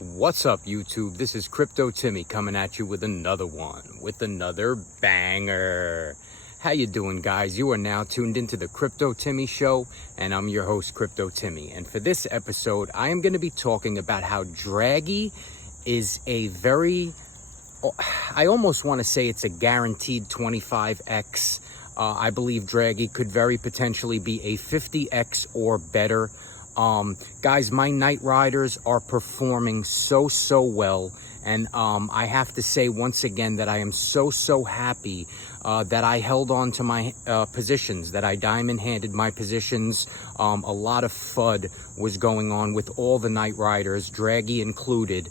What's up, YouTube? This is Crypto Timmy coming at you with another one, with another banger. How you doing, guys? You are now tuned into the Crypto Timmy Show, and I'm your host, Crypto Timmy. And for this episode, I am going to be talking about how Draggy is a very, I almost want to say it's a guaranteed 25x. I believe Draggy could very potentially be a 50x or better. Guys, my night riders are performing so well, and I have to say once again that I am so happy that I held on to my positions, that I diamond handed my positions. A lot of FUD was going on with all the night riders, Draggy included,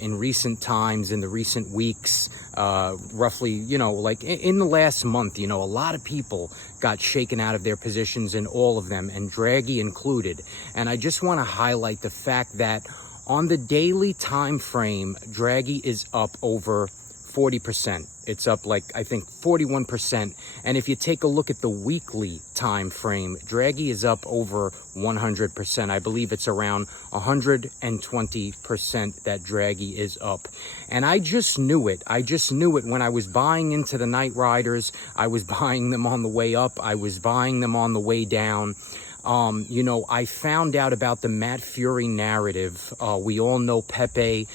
in recent times, in the recent weeks, roughly, like in the last month, a lot of people got shaken out of their positions, in all of them, and Draggy included. And I just want to highlight the fact that on the daily time frame, Draggy is up over 40%. It's up like, I think, 41%. And if you take a look at the weekly time frame, Draggy is up over 100%. I believe it's around 120% that Draggy is up. And I just knew it. I just knew it when I was buying into the night riders. I was buying them on the way up. I was buying them on the way down. I found out about the Matt Fury narrative. We all know Pepe.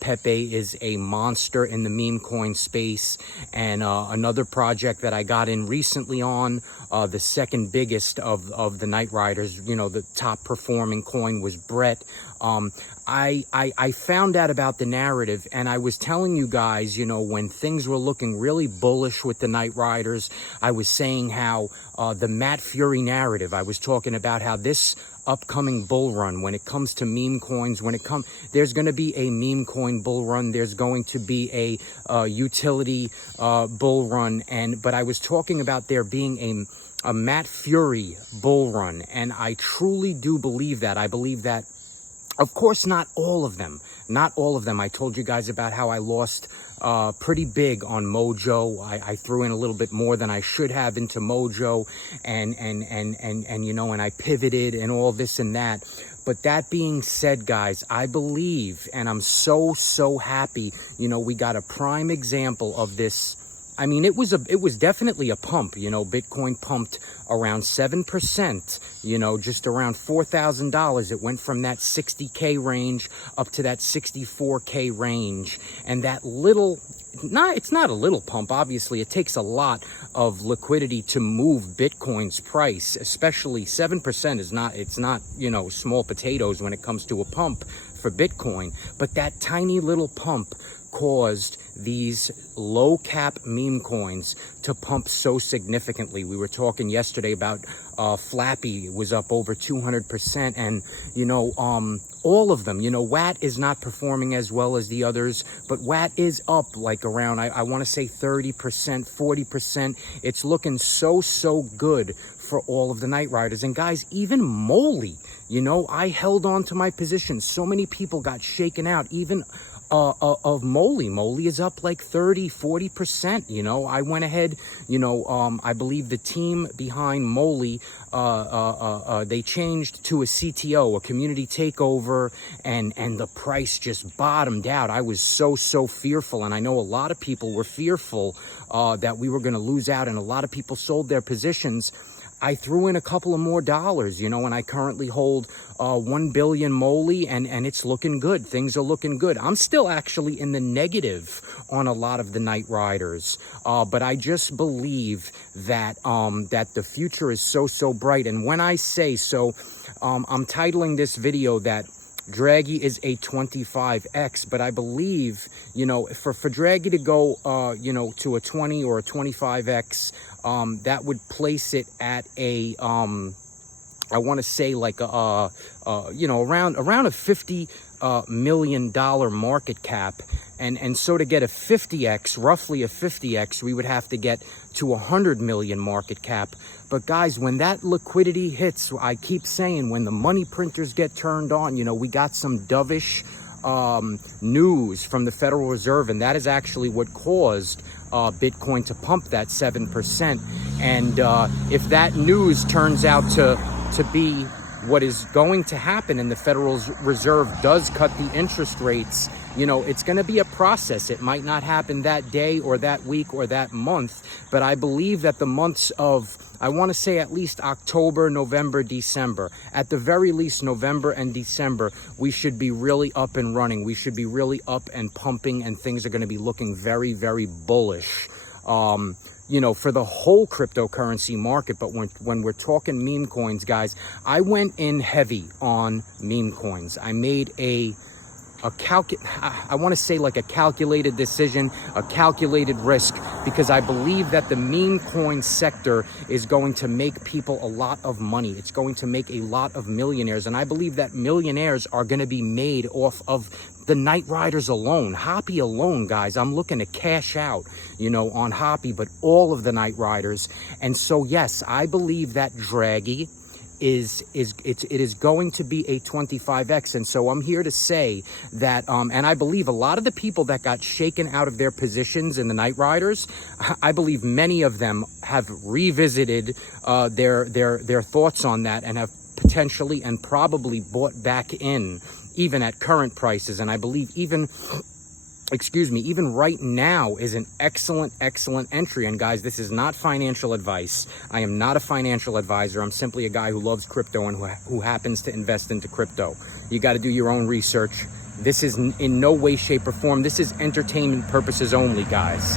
Pepe is a monster in the meme coin space. And another project that I got in recently on, the second biggest of the Night Riders, the top performing coin was Brett. I found out about the narrative, and I was telling you guys, when things were looking really bullish with the Night Riders, I was saying how the Matt Fury narrative, I was talking about how this upcoming bull run, when it comes to meme coins, there's going to be a meme coin bull run, there's going to be a utility bull run, but I was talking about there being a Matt Fury bull run, and I truly do believe that. I believe that. Of course, not all of them. Not all of them. I told you guys about how I lost pretty big on Mojo. I threw in a little bit more than I should have into Mojo, and I pivoted and all this and that. But that being said, guys, I believe, and I'm so happy, we got a prime example of this. I mean, it was definitely a pump, Bitcoin pumped around 7%, just around $4,000. It went from that 60K range up to that 64K range. And that it's not a little pump, obviously. It takes a lot of liquidity to move Bitcoin's price, especially 7% it's not, small potatoes when it comes to a pump for Bitcoin. But that tiny little pump caused these low cap meme coins to pump so significantly. We were talking yesterday about Flappy was up over 200%, and all of them, WAT is not performing as well as the others, but WAT is up like around, I want to say 30%, 40%. It's looking so good for all of the Night Riders. And guys, even Moly, I held on to my position. So many people got shaken out, even of Moly. Moly is up like 30-40%. I went ahead, I believe the team behind Moly, they changed to a CTO, a community takeover, and the price just bottomed out. I was so fearful, and I know a lot of people were fearful that we were going to lose out, and a lot of people sold their positions. I threw in a couple of more dollars, and I currently hold 1 billion Moly, and it's looking good. Things are looking good. I'm still actually in the negative on a lot of the Night Riders, but I just believe that that the future is so bright. And when I say so, I'm titling this video that Draggy is a 25x, but I believe, for Draggy to go, to a 20 or a 25x, that would place it at a, I want to say like around a $50 million market cap. And so to get a 50x, roughly a 50x, we would have to get to 100 million market cap. But guys, when that liquidity hits, I keep saying, when the money printers get turned on, we got some dovish news from the Federal Reserve, and that is actually what caused Bitcoin to pump that 7%. And if that news turns out to be what is going to happen, and the Federal Reserve does cut the interest rates, you know, it's going to be a process. It might not happen that day or that week or that month, but I believe that the months of, I want to say at least October, November, December, at the very least November and December, we should be really up and running. We should be really up and pumping, and things are going to be looking very, very bullish, you know, for the whole cryptocurrency market. But when we're talking meme coins, guys, I went in heavy on meme coins. I made I want to say like a calculated decision, a calculated risk, because I believe that the meme coin sector is going to make people a lot of money. It's going to make a lot of millionaires. And I believe that millionaires are going to be made off of the Night Riders alone. Hoppy alone, guys. I'm looking to cash out, you know, on Hoppy, but all of the Night Riders. And so, yes, I believe that Draggy it is going to be a 25x. And so I'm here to say that, and I believe a lot of the people that got shaken out of their positions in the Night Riders, I believe many of them have revisited their thoughts on that, and have potentially and probably bought back in, even at current prices. And I believe even right now is an excellent entry. And guys, this is not financial advice. I am not a financial advisor. I'm simply a guy who loves crypto and who happens to invest into crypto. You got to do your own research. This is in no way, shape, or form. This is entertainment purposes only, guys.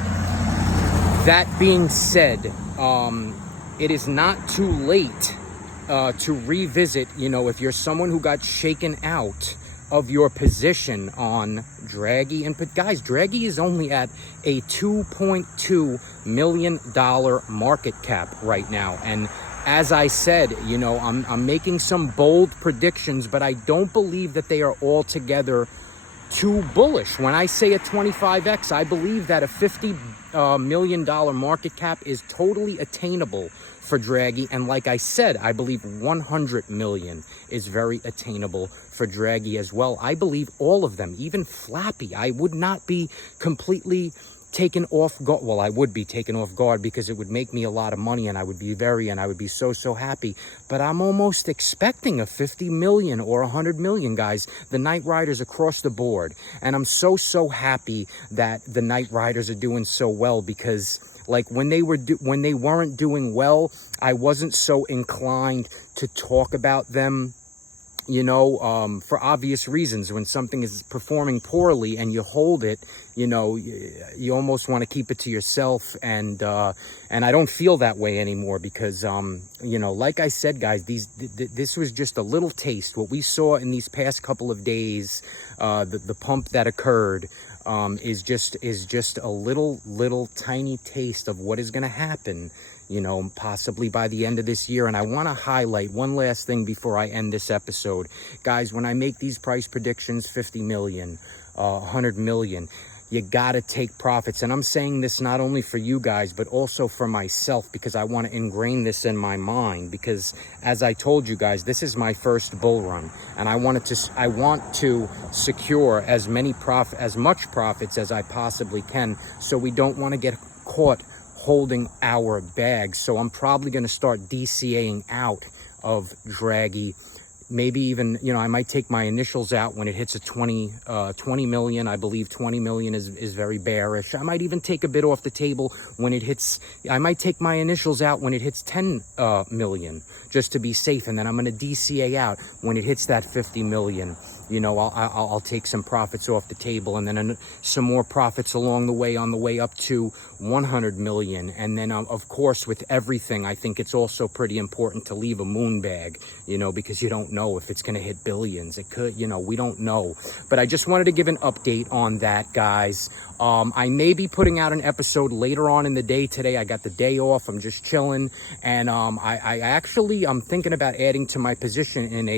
That being said, it is not too late to revisit, you know, if you're someone who got shaken out of your position on Draggy. And guys, Draggy is only at a $2.2 million market cap right now. And as I said, you know, I'm making some bold predictions, but I don't believe that they are altogether too bullish. When I say a 25x, I believe that a $50 million market cap is totally attainable for Draggy. And like I said, I believe 100 million is very attainable for Draggy as well. I believe all of them, even Flappy, I would not be completely taken off guard. Well, I would be taken off guard because it would make me a lot of money, and I would be so happy. But I'm almost expecting a 50 million or 100 million, guys. The Night Riders across the board. And I'm so happy that the Night Riders are doing so well, because like when they weren't doing well, I wasn't so inclined to talk about them, you know, for obvious reasons. When something is performing poorly and you hold it, you know, you almost want to keep it to yourself. And I don't feel that way anymore, because, you know, like I said, guys, this was just a little taste. What we saw in these past couple of days, the pump that occurred, is just a little tiny taste of what is going to happen, you know, possibly by the end of this year. And I want to highlight one last thing before I end this episode. Guys, when I make these price predictions, 50 million, 100 million, you got to take profits. And I'm saying this not only for you guys, but also for myself, because I want to ingrain this in my mind. Because as I told you guys, this is my first bull run, and I want to secure as much profits as I possibly can, so we don't want to get caught holding our bags. So I'm probably going to start DCAing out of Draggy. Maybe even, you know, I might take my initials out when it hits a 20 million. I believe 20 million is very bearish. I might even take a bit off the table when it hits, I might take my initials out when it hits 10 million, just to be safe. And then I'm going to DCA out when it hits that 50 million. You know, I'll take some profits off the table, and then some more profits along the way, on the way up to 100 million. And then, of course, with everything, I think it's also pretty important to leave a moon bag, you know, because you don't know if it's going to hit billions. It could, you know, we don't know. But I just wanted to give an update on that, guys. I may be putting out an episode later on in the day today. I got the day off. I'm just chilling. And I'm thinking about adding to my position in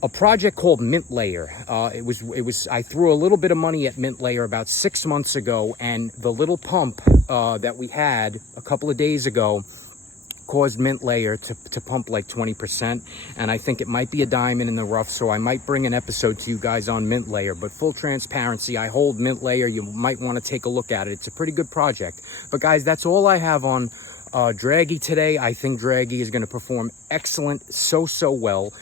a project called Mint Layer. I threw a little bit of money at Mint Layer about 6 months ago, and the little pump that we had a couple of days ago caused Mint Layer to pump like 20%, and I think it might be a diamond in the rough, so I might bring an episode to you guys on Mint Layer. But full transparency, I hold Mint Layer. You might want to take a look at it. It's a pretty good project. But guys, that's all I have on Draggy today. I think Draggy is going to perform excellent, so well.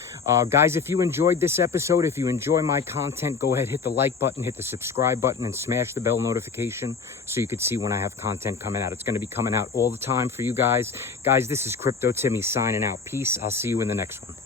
Guys, if you enjoyed this episode, if you enjoy my content, go ahead, hit the like button, hit the subscribe button, and smash the bell notification so you can see when I have content coming out. It's going to be coming out all the time for you guys. Guys, this is Crypto Timmy signing out. Peace. I'll see you in the next one.